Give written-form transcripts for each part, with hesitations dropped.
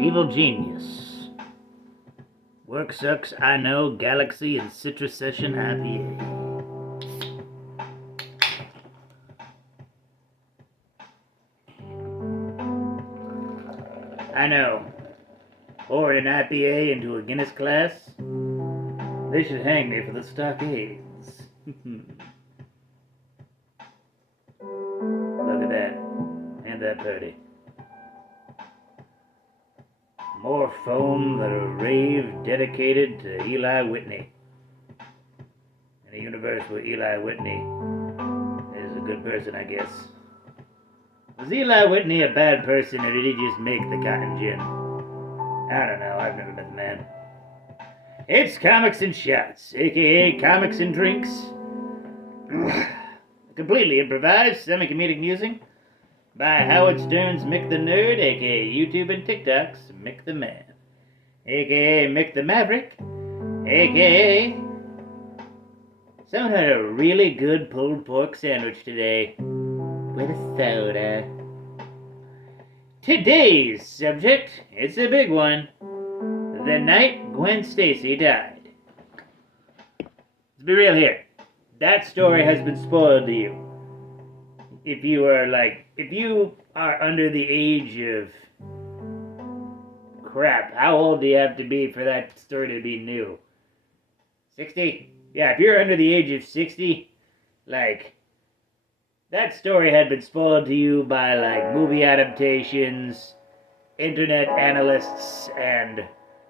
Evil genius. Work sucks, I know. Galaxy and citrus session IPA. I know. Poured an IPA into a Guinness glass. They should hang me for the stockades. Look at that. And that birdie. More foam than a rave dedicated to Eli Whitney. In a universe where Eli Whitney is a good person, I guess. Was Eli Whitney a bad person, or did he just make the cotton gin? I don't know, I've never met the man. It's Comics and Shots, aka Comics and Drinks. Completely improvised, semi-comedic musing by Howard Stern's Mick the Nerd, aka YouTube and TikTok's Mick the Man, aka Mick the Maverick, aka someone had a really good pulled pork sandwich today with a soda. Today's subject, it's a big one. The night Gwen Stacy died. Let's be real here. That story has been spoiled to you. If you are under the age of crap, how old do you have to be for that story to be new? 60? Yeah, if you're under the age of 60, that story had been spoiled to you by, movie adaptations, internet analysts, and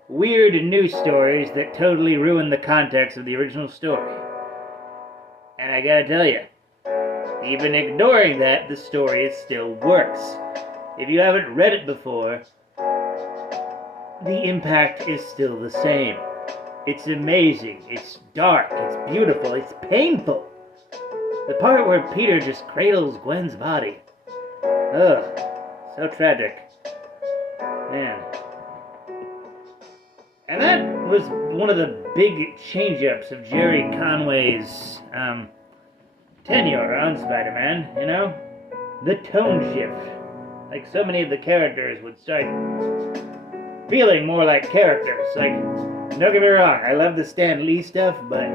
weird news stories that totally ruin the context of the original story. And I gotta tell you, even ignoring that, the story still works. If you haven't read it before, the impact is still the same. It's amazing, it's dark, it's beautiful, it's painful. The part where Peter just cradles Gwen's body. Ugh, so tragic. Man. And that was one of the big change-ups of Jerry Conway's tenure on Spider-Man, you know? The tone shift. Like, so many of the characters would start feeling more like characters. Like, don't get me wrong, I love the Stan Lee stuff, but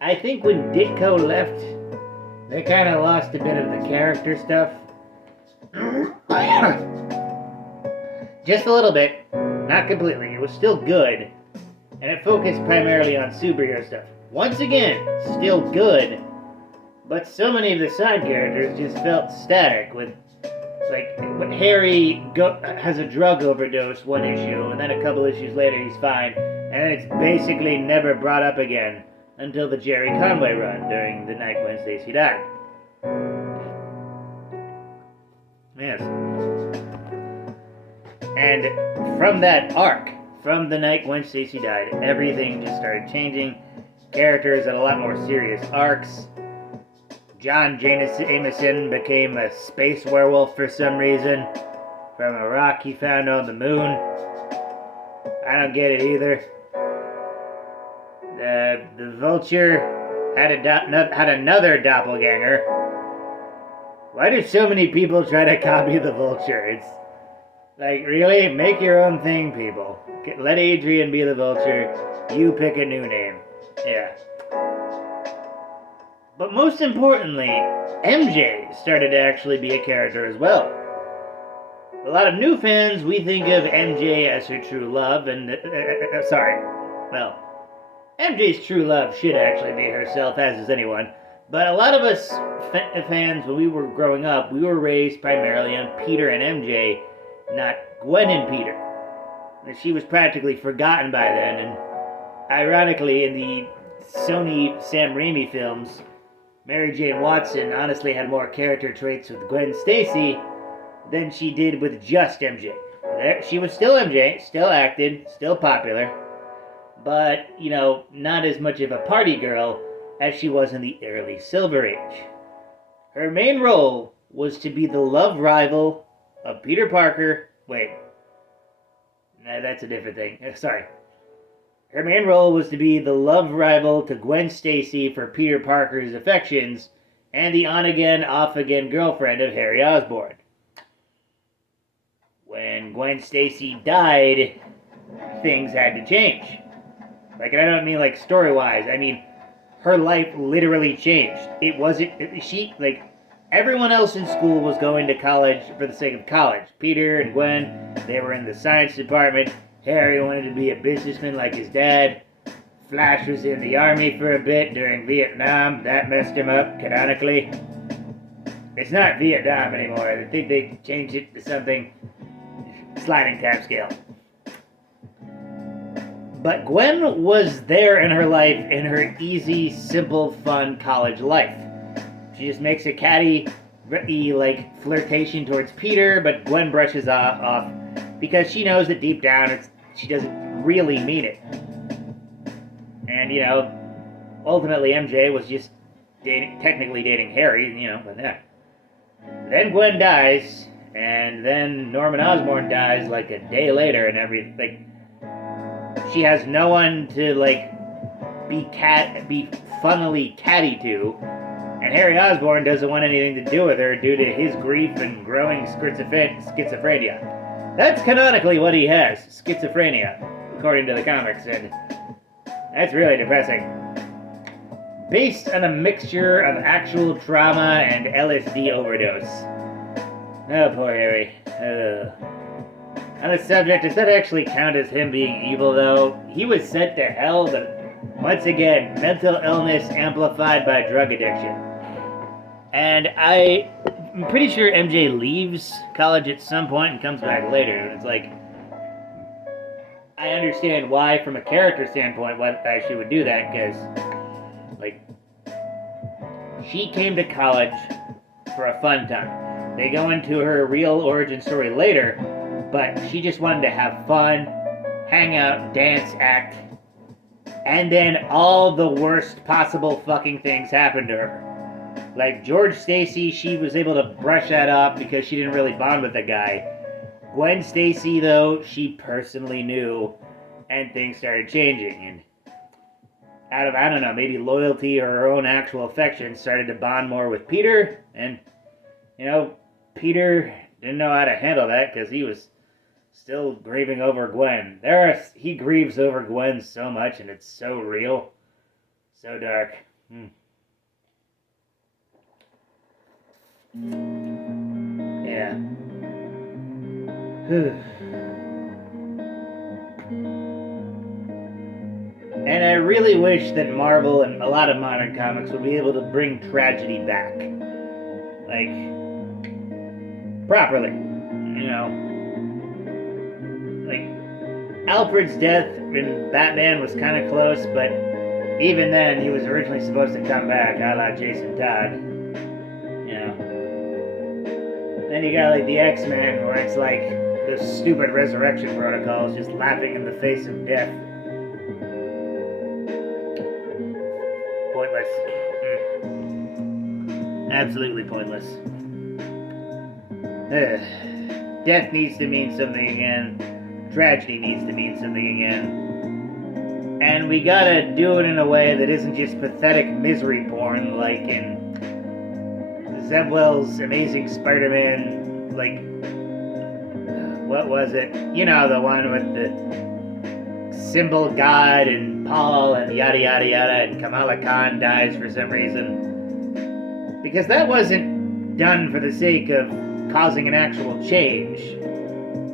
I think when Ditko left, they kind of lost a bit of the character stuff. Just a little bit, not completely. It was still good, and it focused primarily on superhero stuff. Once again, still good, but so many of the side characters just felt static. With when Harry has a drug overdose one issue, and then a couple issues later he's fine, and then it's basically never brought up again until the Jerry Conway run during the night when Stacy died. Yes. And from that arc, from the night when Stacy died, everything just started changing. Characters had a lot more serious arcs. John Jameson became a space werewolf for some reason, from a rock he found on the moon. I don't get it either. The Vulture had another doppelganger. Why do so many people try to copy the Vulture? It's like, really? Make your own thing, people. Let Adrian be the Vulture. You pick a new name. Yeah. But most importantly, MJ started to actually be a character as well. A lot of new fans, we think of MJ as her true love, and, MJ's true love should actually be herself, as is anyone. But a lot of us fans, when we were growing up, we were raised primarily on Peter and MJ, not Gwen and Peter. And she was practically forgotten by then, and ironically, in the Sony Sam Raimi films, Mary Jane Watson honestly had more character traits with Gwen Stacy than she did with just MJ. She was still MJ, still acted, still popular, but, not as much of a party girl as she was in the early Silver Age. Her main role was to be the love rival of Peter Parker. Wait. Nah, that's a different thing. Sorry. Her main role was to be the love rival to Gwen Stacy for Peter Parker's affections and the on-again, off-again girlfriend of Harry Osborn. When Gwen Stacy died, things had to change. Like, and I don't mean like story-wise, I mean her life literally changed. It wasn't, she, like, everyone else in school was going to college for the sake of college. Peter and Gwen, they were in the science department. Harry wanted to be a businessman like his dad. Flash was in the army for a bit during Vietnam. That messed him up, canonically. It's not Vietnam anymore. I think they changed it to something sliding time scale. But Gwen was there in her life, in her easy, simple, fun college life. She just makes a catty, like, flirtation towards Peter, but Gwen brushes off because she knows that deep down she doesn't really mean it. And, you know, ultimately MJ was just technically dating Harry, you know, but yeah. Then Gwen dies, and then Norman Osborn dies like a day later, and everything. Like, she has no one to, like, be funnily catty to, and Harry Osborn doesn't want anything to do with her due to his grief and growing schizophrenia. That's canonically what he has, schizophrenia, according to the comics, and that's really depressing. Based on a mixture of actual trauma and LSD overdose. Oh, poor Harry. On the subject, does that actually count as him being evil, though? He was sent to hell, but once again, mental illness amplified by drug addiction. And I'm pretty sure MJ leaves college at some point and comes back later. And it's like, I understand why, from a character standpoint, why she would do that, because, like, she came to college for a fun time. They go into her real origin story later, but she just wanted to have fun, hang out, dance, act, and then all the worst possible fucking things happened to her. Like George Stacy, she was able to brush that off because she didn't really bond with the guy. Gwen Stacy, though, she personally knew, and things started changing, and out of, I don't know, maybe loyalty or her own actual affection, started to bond more with Peter, and, you know, Peter didn't know how to handle that because he was still grieving over Gwen. He grieves over Gwen so much, and it's so real, so dark. Yeah. And I really wish that Marvel and a lot of modern comics would be able to bring tragedy back. Like, properly. You know? Like, Alfred's death in Batman was kind of close, but even then, he was originally supposed to come back, a la Jason Todd. You know? Then you got, like, the X-Men, where it's like the stupid resurrection protocols just laughing in the face of death. Pointless. Absolutely pointless. Death needs to mean something again. Tragedy needs to mean something again. And we gotta do it in a way that isn't just pathetic misery porn like in Zebwell's Amazing Spider-Man, like, what was it? You know, the one with the symbol god and Paul and yada yada yada, and Kamala Khan dies for some reason. Because that wasn't done for the sake of causing an actual change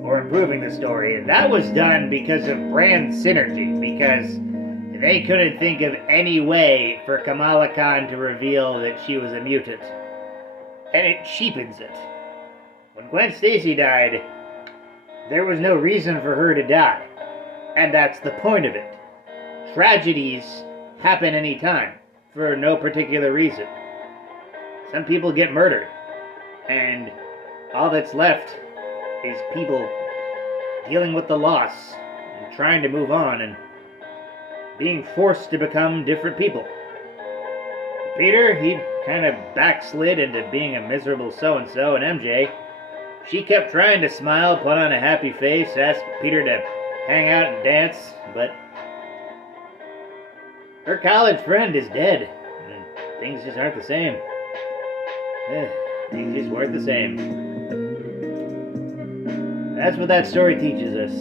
or improving the story. That was done because of brand synergy, because they couldn't think of any way for Kamala Khan to reveal that she was a mutant. And it cheapens it. When Gwen Stacy died, there was no reason for her to die. And that's the point of it. Tragedies happen anytime, for no particular reason. Some people get murdered, and all that's left is people dealing with the loss, and trying to move on, and being forced to become different people. Peter, he kind of backslid into being a miserable so-and-so, and MJ, she kept trying to smile, put on a happy face, asked Peter to hang out and dance, but her college friend is dead, and things just aren't the same. Things just weren't the same. That's what that story teaches us.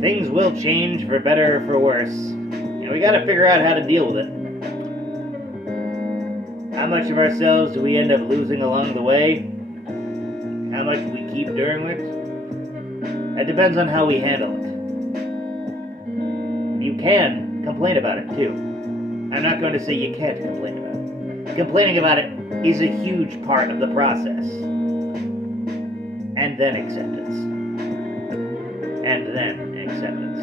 Things will change for better or for worse, and we gotta figure out how to deal with it. How much of ourselves do we end up losing along the way? How much we keep during it? That depends on how we handle it. You can complain about it too. I'm not going to say you can't complain about it. Complaining about it is a huge part of the process. And then acceptance. And then acceptance.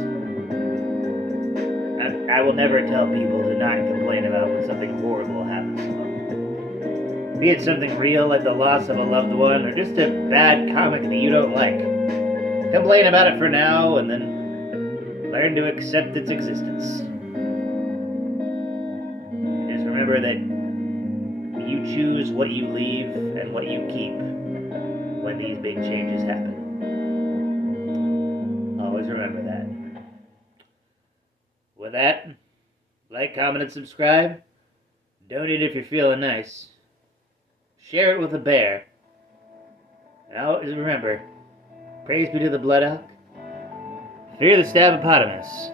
I will never tell people to not complain about when something horrible happens to them. Be it something real like the loss of a loved one, or just a bad comic that you don't like. Complain about it for now, and then learn to accept its existence. Just remember that you choose what you leave and what you keep when these big changes happen. Always remember that. With that, like, comment, and subscribe. Donate if you're feeling nice. Share it with a bear. And always remember, praise be to the blood elk, fear the stabopotamus,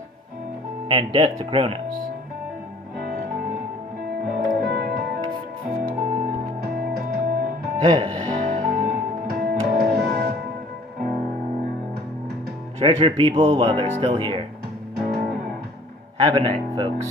and death to Kronos. Treasure people while they're still here. Have a night, folks.